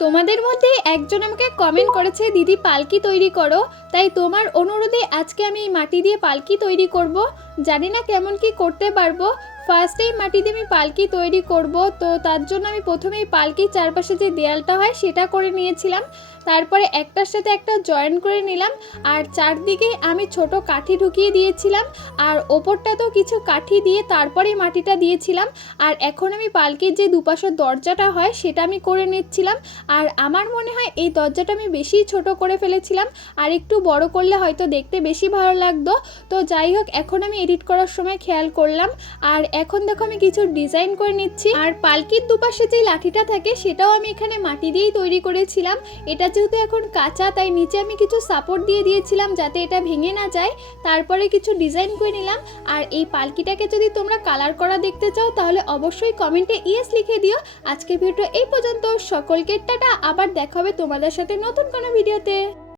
তোমাদের মধ্যে একজন আমাকে কমেন্ট করেছে, দিদি পালকি তৈরি করো। তাই তোমার অনুরোধে আজকে আমি এই মাটি দিয়ে পালকি তৈরি করব। জানি না কেমন কি করতে পারবো। ফার্স্টেই মাটি দিয়ে আমি পালকি তৈরি করব, তো তার জন্য আমি প্রথমেই পালকির চারপাশে যে দেয়ালটা হয় সেটা করে নিয়েছিলাম। তারপরে একটার সাথে একটা জয়েন করে নিলাম, আর চারদিকে আমি ছোট কাঠি ঢুকিয়ে দিয়েছিলাম, আর ওপরটাতেও কিছু কাঠি দিয়ে তারপরেই মাটিটা দিয়েছিলাম। আর এখন আমি পালকির যে দুপাশের দরজাটা হয় সেটা আমি করে নিচ্ছিলাম। আর আমার মনে হয় এই দরজাটা আমি বেশি ছোট করে ফেলেছিলাম, আর একটু বড় করলে হয়তো দেখতে বেশি ভালো লাগতো। তো যাই হোক, এখন আমি এডিট করার সময় খেয়াল করলাম। আর এখন দেখো আমি কিছু ডিজাইন করে নিচ্ছি। আর পালকির দুপাশে যে লাঠিটা থাকে সেটাও আমি এখানে মাটি দিয়েই তৈরি করেছিলাম। এটা যেহেতু এখন কাঁচা, তাই নিচে আমি কিছু সাপোর্ট দিয়ে দিয়েছিলাম যাতে এটা ভেঙে না যায়। তারপরে কিছু ডিজাইন করে নিলাম। আর এই পালকিটাকে যদি তোমরা কালার করা দেখতে চাও তাহলে অবশ্যই কমেন্টে ইয়েস লিখে দিও। আজকে ভিডিওটা এই পর্যন্ত। সকলকে টাটা, আবার দেখা হবে তোমাদের সাথে নতুন কোনো ভিডিওতে।